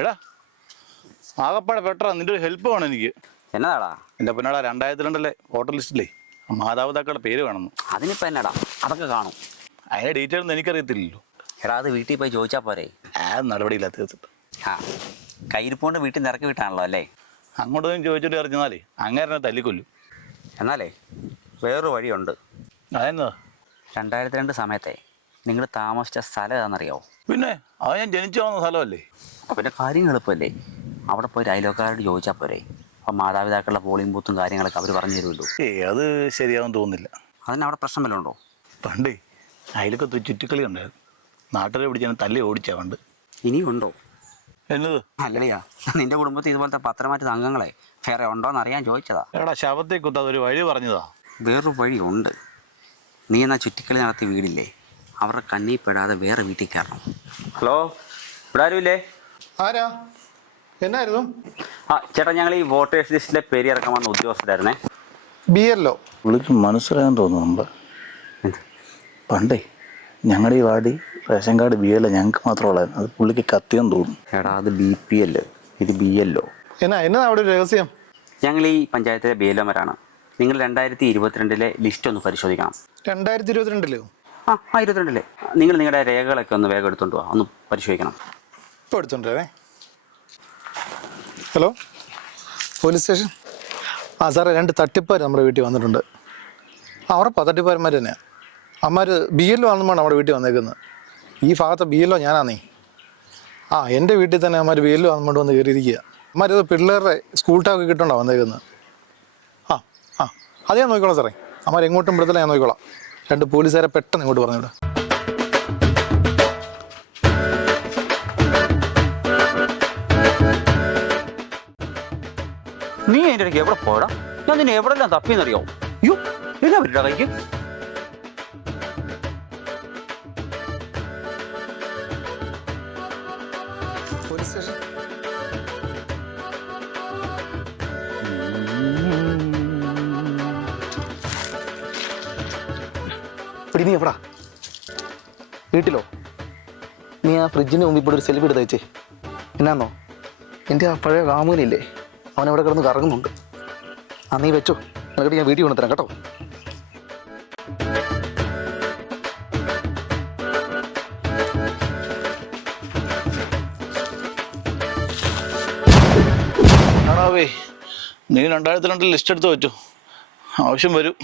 എടാ ആകപ്പാടെ പെട്ടറാ, നിന്റെ ഒരു ഹെൽപ്പ് വേണം എനിക്ക്. എന്നതാടാ? എൻ്റെ പിന്നാടാ 2002 വോട്ടർ ലിസ്റ്റിലേ മാതാപിതാക്കളുടെ പേര് വേണമെന്ന്. അതിനിപ്പോ എന്നടാ, അതൊക്കെ കാണും. അതിന്റെ ഡീറ്റെയിൽ ഒന്നും എനിക്കറിയത്തില്ലല്ലോ. എടാ അത് വീട്ടിൽ പോയി ചോദിച്ചാൽ പോരെ? നടപടിയില്ല തീർത്തിട്ട്. ആ കയ്യിരിപ്പോണ്ട് വീട്ടിൽ നിന്ന് ഇറക്കി വിട്ടാണല്ലോ അല്ലേ? അങ്ങോട്ടൊന്നും ചോദിച്ചിട്ട് അറിഞ്ഞാലേ അങ്ങനെ തല്ലിക്കൊല്ലും. എന്നാലേ വേറൊരു വഴിയുണ്ട്. അതെന്നാ? 2002 സമയത്തെ നിങ്ങൾ താമസിച്ച സ്ഥലം ഏതാണെന്നറിയാവോ? പിന്നെ അത് ഞാൻ ജനിച്ചു വന്ന സ്ഥലമല്ലേ. പിന്നെ കാര്യം എളുപ്പമല്ലേ? അവിടെ പോയി അയൽവക്കാരോട് ചോദിച്ചാൽ പോരെ? അപ്പം മാതാപിതാക്കളുടെ പോളിംഗ് ബൂത്തും കാര്യങ്ങളൊക്കെ അവർ പറഞ്ഞു തരുമല്ലോ. അത് ശരിയാവും തോന്നുന്നില്ല. അതിന് അവിടെ പ്രശ്നം വല്ലതും ഉണ്ടോ? പണ്ടേ അതിലൊക്കെ ചുറ്റിക്കളി ഉണ്ടായിരുന്നു. നാട്ടിലെ പിടിച്ചാൽ തല്ലി ഓടിച്ചാ പണ്ട്. ഇനിയും ഉണ്ടോ? എന്നത്? അല്ലടിയാ, നിന്റെ കുടുംബത്തിൽ ഇതുപോലത്തെ പത്രമാറ്റ അംഗങ്ങളെ വേറെ ഉണ്ടോയെന്ന് അറിയാൻ ചോദിച്ചതാ. എടാ ശവത്തെ കുത്താ ഒരു വഴി പറഞ്ഞതാ. വേറൊരു വഴിയുണ്ട്. നീ എന്നാ ചുറ്റിക്കളി നടത്തിയ വീടില്ലേ, അവരുടെ കണ്ണിൽ പെടാതെ വേറെ വീട്ടിൽ കയറണം. ഹലോ, ഇവിടെ ആരുമില്ലേ? ആരാ? എന്നായിരുന്നു? ആ ചേട്ടാ, ഞങ്ങൾ ഈ വോട്ടേഴ്സ് ലിസ്റ്റിലെ പേര് ഇറക്കാൻ വന്ന ഉദ്യോഗസ്ഥരായിരുന്നേ. BLO പുള്ളിക്ക് മനസ്സിലാകാൻ തോന്നുന്നു. പണ്ടേ ഞങ്ങളുടെ ഈ വാർഡിൽ റേഷൻ കാർഡ് BL ഞങ്ങൾക്ക് മാത്രമുള്ളായിരുന്നു. അത് പുള്ളിക്ക് കത്തിയെന്ന് തോന്നുന്നു. എടാ അത് BPL, ഇത് BLO. എന്നാ അവിടെ ഒരു രഹസ്യം? ഞങ്ങൾ ഈ പഞ്ചായത്തിലെ BLOമാരാണ്. നിങ്ങൾ 2022 ലിസ്റ്റ് ഒന്ന് പരിശോധിക്കണം. 2022 ആ 22 നിങ്ങൾ നിങ്ങളുടെ രേഖകളൊക്കെ ഒന്ന് വേഗം എടുത്തോണ്ട് പോവാ, ഒന്ന് പരിശോധിക്കണം. ഇപ്പോൾ എടുത്തോണ്ടേ. Hello, police station. ആ സാറേ, 2 തട്ടിപ്പാർ നമ്മുടെ വീട്ടിൽ വന്നിട്ടുണ്ട്. ഉറപ്പാ തട്ടിപ്പാരന്മാർ തന്നെയാണ്. അമ്മമാർ BLO ആണെന്നാണ് നമ്മുടെ വീട്ടിൽ വന്നേക്കുന്നത്. ഈ ഭാഗത്തെ BLO ഞാനാന്നേ. എൻ്റെ വീട്ടിൽ തന്നെ അമ്മമാർ BLO ആണെന്നുകൊണ്ട് വന്ന് കയറിയിരിക്കുക. അമ്മമാരത് പിള്ളേരുടെ സ്കൂൾ ടാഗ് കിട്ടണ്ടോ വന്നേക്കുന്നത്. അത് ഞാൻ നോക്കിക്കോളാം സാറേ. അമ്മമാർ എങ്ങോട്ടും വിടത്തില്ല, ഞാൻ നോക്കിക്കോളാം. 2 പോലീസുകാരെ പെട്ടെന്ന് ഇങ്ങോട്ട് പറഞ്ഞു വിടാം. നീ അതിൻ്റെ ഇടയ്ക്ക് എവിടെ പോയടാ? ഞാൻ നിന്നെ എവിടെല്ലാം തപ്പിയെന്നറിയോ? അയ്യോ എന്നാ പറ്റില്ല കൈക്ക്? Police station. ഇവിടെ നീ എവിടാ? വീട്ടിലോ? നീ ആ ഫ്രിഡ്ജിന് മുമ്പിൽ ഇവിടെ ഒരു സെൽഫി എടുത്ത് വെച്ചേ. എന്നാന്നോ, എൻ്റെ ആ പഴയ കാമുകനില്ലേ, അവൻ എവിടെ കിടന്ന് കറങ്ങുന്നുണ്ട്. നീ വെച്ചോ, എന്നിട്ട് ഞാൻ വീട്ടിൽ കൊണ്ടുതരാം കേട്ടോ. ആണാവേ, നീ 2002 ലിസ്റ്റ് എടുത്ത് വെച്ചു, ആവശ്യം വരും.